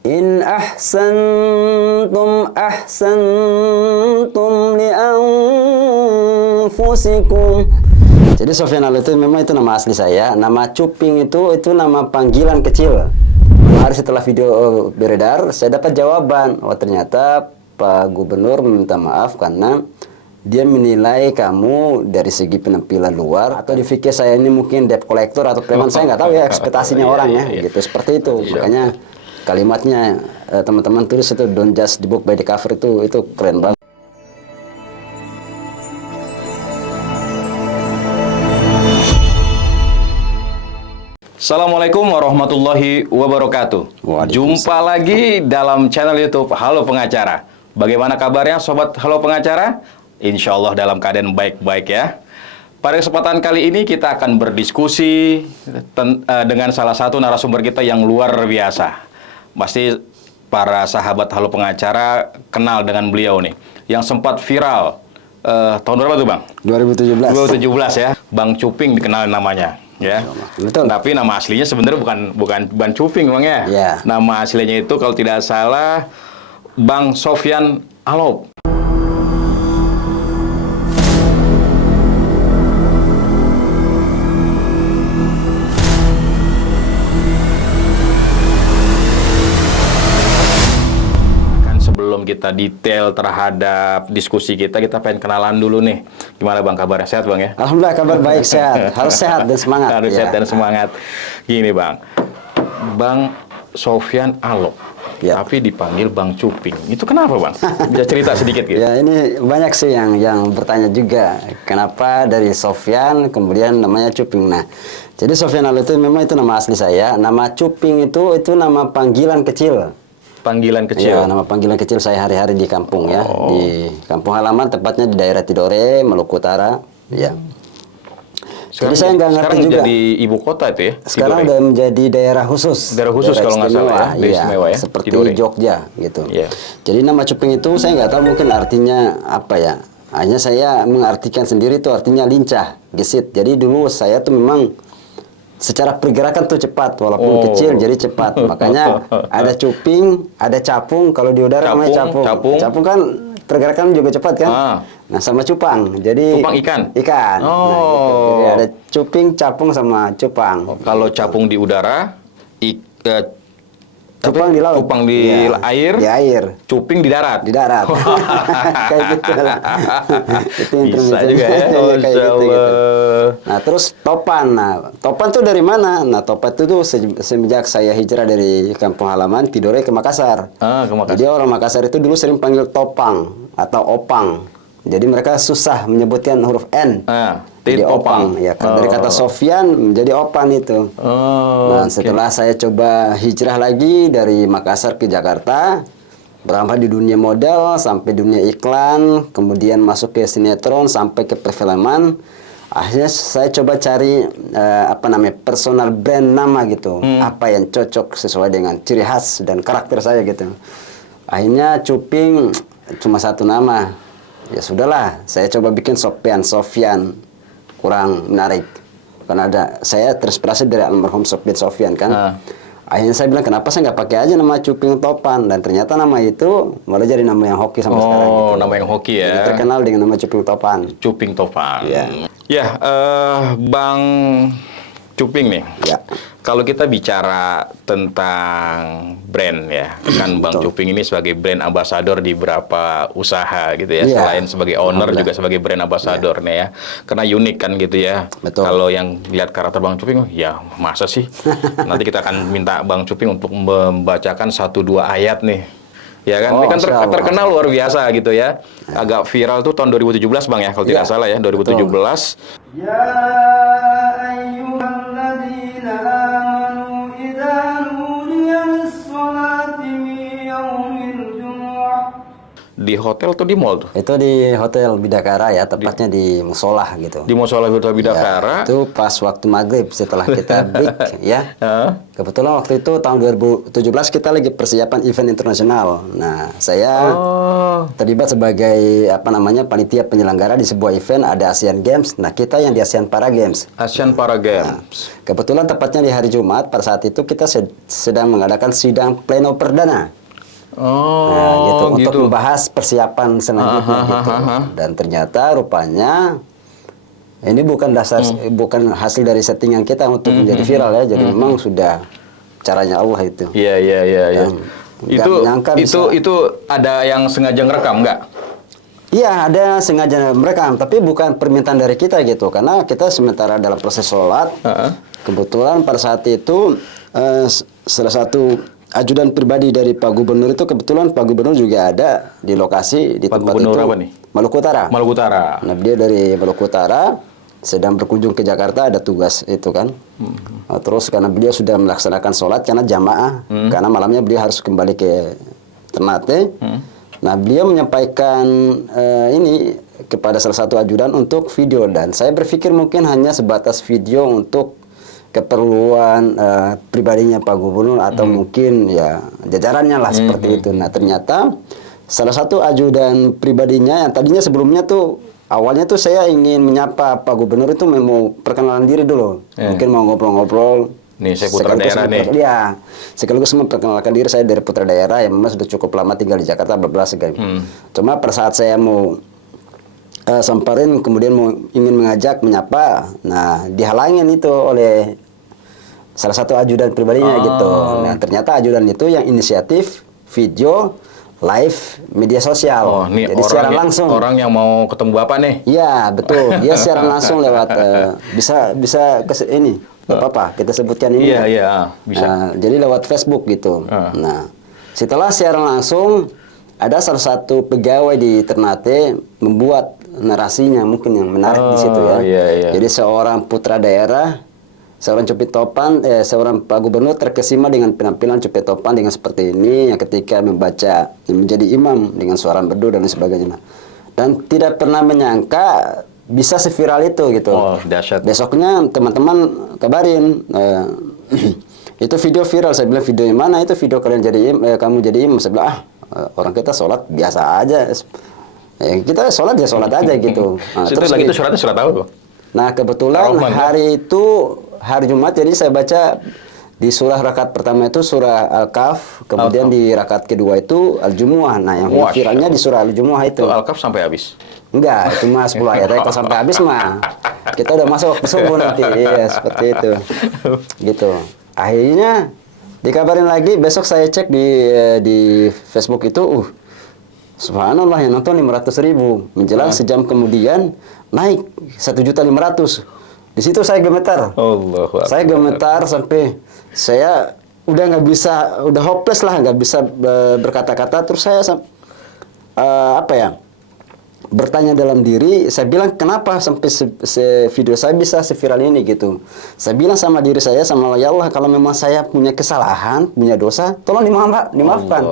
In ahsantum li anfusikum. Jadi Sofyan Alo itu memang itu nama asli saya. Nama Cuping itu nama panggilan kecil. Hari setelah video beredar, saya dapat jawaban. Oh, ternyata Pak Gubernur meminta maaf karena dia menilai kamu dari segi penampilan luar, atau dipikir saya ini mungkin debt collector atau preman. Saya nggak tahu ya ekspektasinya orang ya, gitu seperti itu. Makanya kalimatnya teman-teman tulis itu don't judge the book by the cover, itu keren banget. Assalamualaikum warahmatullahi wabarakatuh. Jumpa lagi dalam channel YouTube Halo Pengacara. Bagaimana kabarnya Sobat Halo Pengacara? Insya Allah dalam keadaan baik-baik ya. Pada kesempatan kali ini kita akan berdiskusi dengan salah satu narasumber kita yang luar biasa. Pasti para sahabat Halo Pengacara kenal dengan beliau nih, yang sempat viral tahun berapa tuh Bang? 2017. 2017 ya. Bang Cuping dikenal namanya. Ya, betul. Tapi nama aslinya sebenarnya bukan Bang Cuping Bang ya. Ya. Nama aslinya itu kalau tidak salah Bang Sofyan Alo. Sebelum kita detail terhadap diskusi kita pengen kenalan dulu nih. Gimana Bang kabarnya? Sehat Bang ya? Alhamdulillah kabar baik, sehat. Harus sehat dan semangat. Harus sehat dan semangat. Gini Bang, Bang Sofyan Alo, tapi dipanggil Bang Cuping. Itu kenapa Bang? Bisa cerita sedikit gitu? Ya ini banyak sih yang bertanya juga. Kenapa dari Sofyan kemudian namanya Cuping. Nah, jadi Sofyan Alo itu memang itu nama asli saya. Nama Cuping itu nama panggilan kecil. Panggilan kecil? Ya, nama panggilan kecil saya hari-hari di kampung ya. Di kampung halaman, tepatnya di daerah Tidore, Maluku Utara. Ya. Sekarang, jadi saya nggak ngerti juga. Sekarang jadi ibu kota itu ya? Sekarang udah menjadi daerah khusus. Daerah khusus kalau nggak salah ya? Daerah istimewa ya? Seperti Tidore. Jogja gitu. Yeah. Jadi nama Cuping itu saya nggak tahu mungkin artinya apa ya. Hanya saya mengartikan sendiri itu artinya lincah, gesit. Jadi dulu saya tuh memang secara pergerakan tuh cepat, walaupun kecil jadi cepat. Makanya ada cuping, ada capung. Kalau di udara namanya capung. Capung kan pergerakan juga cepat kan. Nah sama cupang. Jadi cupang ikan. Ikan. Nah, gitu. Jadi ada cuping, capung sama cupang. Kalau capung di udara, cupang di laut. Cupang di air. Di air. Cuping di darat. Di darat. Kayak gitu lah. Itu bisa juga ya. Kayak gitu. Nah, terus topan. Nah, topan tuh dari mana? Nah, topan itu tuh semenjak saya hijrah dari kampung halaman Tidore ke Makassar. Ke Makassar. Jadi orang Makassar itu dulu sering panggil topang atau opang. Jadi mereka susah menyebutkan huruf N. Jadi opang. Ya, dari kata Sofyan menjadi opan itu. Nah, setelah saya coba hijrah lagi dari Makassar ke Jakarta, berambah di dunia model sampai dunia iklan, kemudian masuk ke sinetron sampai ke perfilman. Akhirnya saya coba cari personal brand nama gitu, apa yang cocok sesuai dengan ciri khas dan karakter saya gitu. Akhirnya Cuping cuma satu nama. Ya sudahlah, saya coba bikin Sofyan, kurang menarik. Karena saya terinspirasi dari almarhum Sofyan kan. Akhirnya saya bilang kenapa saya nggak pakai aja nama Cuping Topan, dan ternyata nama itu malah jadi nama yang hoki sampai sekarang. Gitu. Nama yang hoki ya. Jadi terkenal dengan nama Cuping Topan. Cuping Topan. Ya, Bang Cuping nih. Ya. Kalau kita bicara tentang brand ya, kan Bang Cuping ini sebagai brand ambassador di beberapa usaha gitu ya, selain sebagai owner juga sebagai brand ambassador nih ya. Karena unik kan gitu ya. Betul. Kalau yang lihat karakter Bang Cuping, ya masa sih? Nanti kita akan minta Bang Cuping untuk membacakan 1-2 ayat nih. Ya kan, ini kan terkenal luar biasa gitu ya. Agak viral tuh tahun 2017 Bang ya, kalau tidak salah ya, 2017. Ya ayyuhalladzina amanu idza nudiya lis-salati min yaumil jumu'ah. Di hotel atau di mall tuh? Itu di Hotel Bidakara ya, tepatnya di musola gitu. Di musola Hotel Bidakara. Ya, itu pas waktu maghrib setelah kita break ya. Kebetulan waktu itu tahun 2017 kita lagi persiapan event internasional. Nah, saya terlibat sebagai panitia penyelenggara di sebuah event, ada Asian Games. Nah, kita yang di Asian Para Games. Asian Para Games. Nah, kebetulan tepatnya di hari Jumat pada saat itu kita sedang mengadakan sidang pleno perdana. Untuk membahas persiapan selanjutnya gitu. Dan ternyata rupanya ini bukan hasil dari settingan kita untuk menjadi viral ya. Jadi memang sudah caranya Allah itu. Iya. Itu ada yang sengaja ngerekam nggak? Iya, ada sengaja merekam, tapi bukan permintaan dari kita gitu. Karena kita sementara dalam proses sholat, kebetulan pada saat itu salah satu ajudan pribadi dari Pak Gubernur itu, kebetulan Pak Gubernur juga ada di lokasi di tempat itu. Apa nih? Maluku Utara. Maluku Utara. Nah, dia dari Maluku Utara sedang berkunjung ke Jakarta, ada tugas itu kan. Nah, terus karena beliau sudah melaksanakan sholat karena jamaah, karena malamnya beliau harus kembali ke Ternate. Nah, beliau menyampaikan ini kepada salah satu ajudan untuk video, dan saya berpikir mungkin hanya sebatas video untuk keperluan pribadinya Pak Gubernur atau mungkin ya jajarannya lah seperti itu. Nah, ternyata salah satu ajudan pribadinya yang tadinya sebelumnya tuh awalnya tuh saya ingin menyapa Pak Gubernur itu mau perkenalan diri dulu. Mungkin mau ngobrol-ngobrol. Nih, saya putra daerah nih. Ya, sekaligus memperkenalkan diri, saya dari putra daerah yang memang sudah cukup lama tinggal di Jakarta, segala. Cuma pada saat saya mau samperin, kemudian ingin mengajak menyapa, nah dihalangin itu oleh salah satu ajudan pribadinya gitu. Nah, ternyata ajudan itu yang inisiatif video live media sosial. Jadi secara langsung. Orang yang mau ketemu Bapak nih? Iya, betul. Dia secara langsung lewat bisa ke ini. Gak apa-apa, kita sebutkan ini. Iya, bisa. Jadi lewat Facebook gitu. Nah, setelah siaran langsung, ada salah satu pegawai di Ternate membuat narasinya mungkin yang menarik di situ ya. Jadi seorang putra daerah, seorang Cupit Topan, seorang Pak Gubernur terkesima dengan penampilan Cupit Topan dengan seperti ini, yang ketika membaca menjadi imam dengan suara merdu dan sebagainya. Dan tidak pernah menyangka bisa seviral itu gitu. Dahsyat. Besoknya teman-teman kabarin, itu video viral. Saya bilang, video yang mana itu? Video kalian kamu jadi imam. Saya bilang, orang kita sholat biasa aja. Kita sholat ya sholat aja gitu. Terus lagi itu suratnya surat apa? Nah, kebetulan hari itu hari Jumat, jadi saya baca di surah rakaat pertama itu surah Al-Kahf, kemudian di rakaat kedua itu Al-Jumu'ah. Nah, yang viralnya di surah Al-Jumu'ah itu. Al-Kahf sampai habis? Enggak, cuma 10 ayat. Kalau sampai habis mah kita udah masuk waktu subuh nanti. Iya, seperti itu. Gitu. Akhirnya dikabarin lagi, besok saya cek di Facebook itu, subhanallah yang nonton 500.000. Menjelang sejam kemudian naik 1.500.000. Di situ saya gemetar. Saya gemetar sampai saya udah nggak bisa, udah hopeless lah, nggak bisa berkata-kata. Terus saya bertanya dalam diri, saya bilang kenapa sampai video saya bisa seviral ini gitu. Saya bilang sama diri saya, sama Allah, ya Allah, kalau memang saya punya kesalahan, punya dosa, tolong dimaafkan.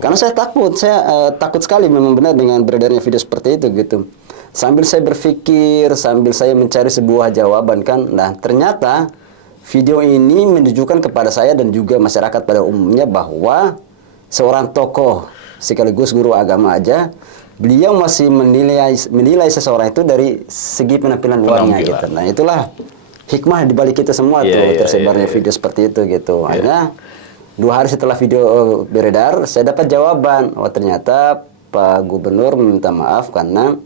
Karena saya takut sekali memang benar dengan beredarnya video seperti itu gitu. Sambil saya berpikir, sambil saya mencari sebuah jawaban kan. Nah, ternyata video ini menunjukkan kepada saya dan juga masyarakat pada umumnya bahwa seorang tokoh sekaligus guru agama aja, beliau masih menilai seseorang itu dari segi penampilan luarnya gitu. Nah, itulah hikmah di balik itu semua tersebarnya video seperti itu gitu. Akhirnya 2 hari setelah video beredar, saya dapat jawaban. Ternyata Pak Gubernur meminta maaf karena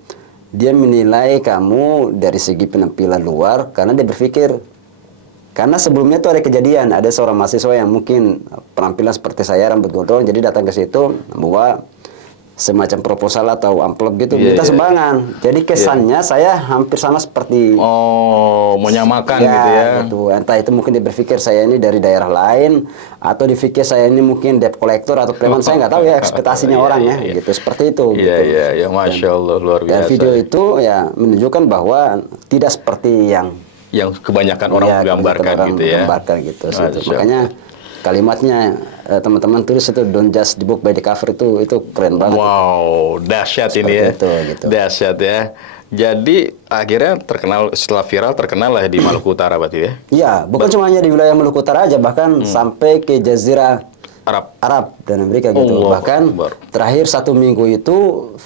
dia menilai kamu dari segi penampilan luar, karena dia berpikir, karena sebelumnya tuh ada kejadian, ada seorang mahasiswa yang mungkin penampilan seperti saya, rambut gondrong, jadi datang ke situ membawa semacam proposal atau amplop gitu, minta sumbangan. Jadi kesannya saya hampir sama seperti menyamakan gitu ya. Gitu. Entah itu mungkin dia berpikir saya ini dari daerah lain, atau dipikir saya ini mungkin debt collector atau preman, saya nggak tahu ya ekspektasinya orang ya, gitu seperti itu. Iya, Masya Allah, luar biasa. Dan video itu ya menunjukkan bahwa tidak seperti yang kebanyakan orang gambarkan gitu ya. Makanya kalimatnya teman-teman tulis itu don't just the book by the cover, itu keren banget. Wow, dahsyat ini ya. Itu, gitu. Dahsyat ya. Jadi akhirnya terkenal, setelah viral terkenal lah di Maluku Utara berarti ya? Iya, bukan cuma hanya di wilayah Maluku Utara aja, bahkan sampai ke Jazirah Arab dan Amerika gitu. Bahkan terakhir 1 minggu itu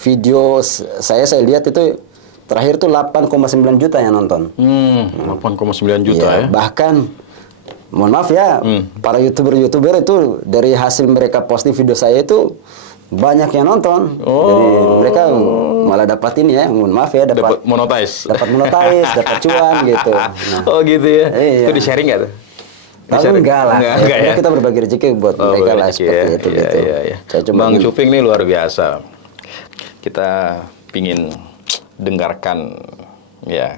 video saya lihat itu terakhir tuh 8,9 juta yang nonton. 8,9 juta ya. Bahkan mohon maaf ya, para YouTuber itu dari hasil mereka posting video saya itu banyak yang nonton. Jadi mereka malah dapat ini ya, mohon maaf ya, dapat monetize. Dapat monetize, dapat cuan gitu. Nah, oh gitu ya. Iya. Itu di-sharing nggak tuh? Kalau enggak lah, enggak ya? Kita berbagi rezeki buat mereka lah seperti itu. Gitu. Iya. Bang Cuping ini luar biasa. Kita pingin dengarkan ya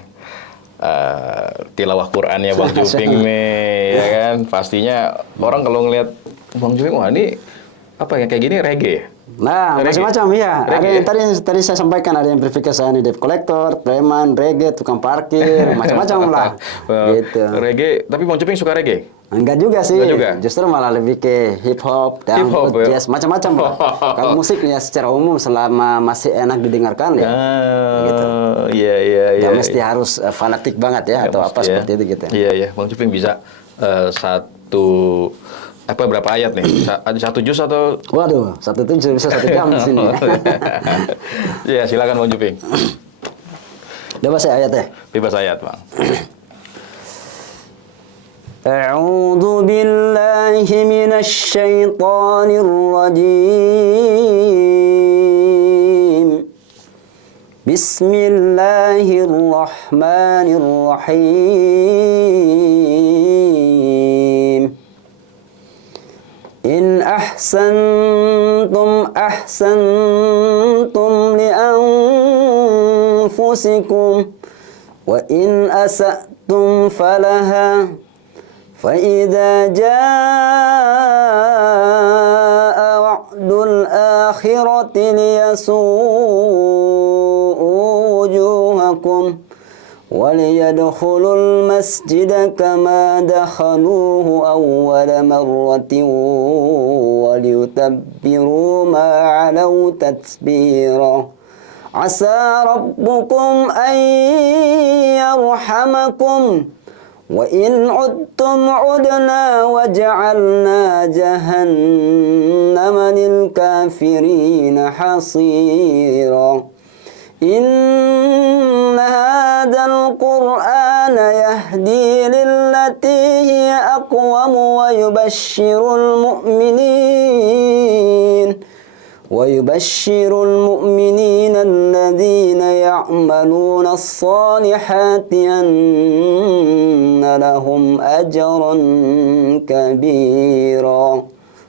tilawah Qur'annya Bang Cuping nih, ya kan? Pastinya orang kalau ngelihat Bang Cuping, wah ini apa ya, kayak gini reggae. Nah, macam-macam ya. Ada yang tadi saya sampaikan, ada yang berpikir saya ini debt collector, preman, reggae, tukang parkir, macam-macam lah. Gitu. Reggae, tapi Bang Cuping suka reggae? Enggak juga sih. Enggak juga. Justru malah lebih ke hip hop, dangdut, jazz, macam-macam lah. Kalau musik ya secara umum selama masih enak didengarkan ya. Gitu. Iya. Gak mesti harus fanatik banget ya atau apa seperti itu gitu. Iya. Bang Cuping bisa berapa ayat nih? Satu juz atau? Waduh, 1 juz bisa 1 jam di sini. Iya, silakan Bang Cuping. Bebas ayat ya? Bebas ayat, Bang. أعوذ بالله من الشيطان الرجيم بسم الله الرحمن الرحيم إن أحسنتم أحسنتم لأنفسكم وإن أسأتم فلها فإذا جاء وعد الآخرة ليسوءوا وجوهكم وليدخلوا المسجد كما دخلوه أول مرة وليتبروا ما علوا تتبيرا عسى ربكم أن يرحمكم وإن عدتم عدنا وجعلنا جهنم للكافرين حصيرا إن هذا القرآن يهدي للتي هي أقوم ويبشر المؤمنين الذين يعملون الصالحات أن لهم أجرا كبيرا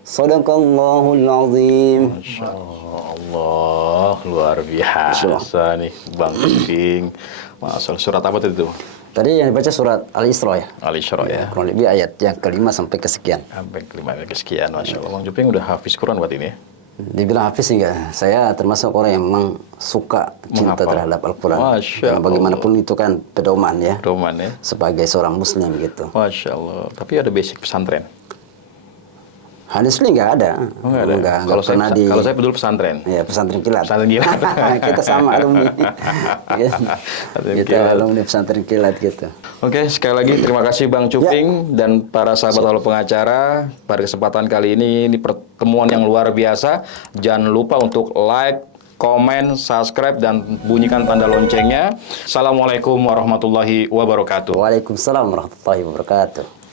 صدق الله العظيم. Masya Allah, luar biasa nih Bang Cuping. Masya Allah, surat apa itu? Tadi yang dibaca surat Al-Isra ya? Al-Isra ya. Kurang lebih ayat yang ke-5 sampai kesekian. Sampai ke-5 kesekian, Masya Allah. Bang Cuping udah hafiz Quran buat ini ya? Dibilang hafiz enggak, saya termasuk orang yang memang suka cinta terhadap Al-Quran. Masya Allah. Bagaimanapun itu kan pedoman ya. Pedoman ya. Sebagai seorang muslim gitu. Masya Allah. Tapi ada basic pesantren? Honestly nggak ada. Oh, nggak ada. Kalau saya peduli pesantren. Ya, pesantren kilat. Pesantren kilat. Kita sama alumni. Kita alumni pesantren kilat gitu. Oke, sekali lagi terima kasih Bang Cuping dan para sahabat Halo Pengacara. Pada kesempatan kali ini pertemuan yang luar biasa. Jangan lupa untuk like, komen, subscribe, dan bunyikan tanda loncengnya. Assalamualaikum warahmatullahi wabarakatuh. Waalaikumsalam warahmatullahi wabarakatuh.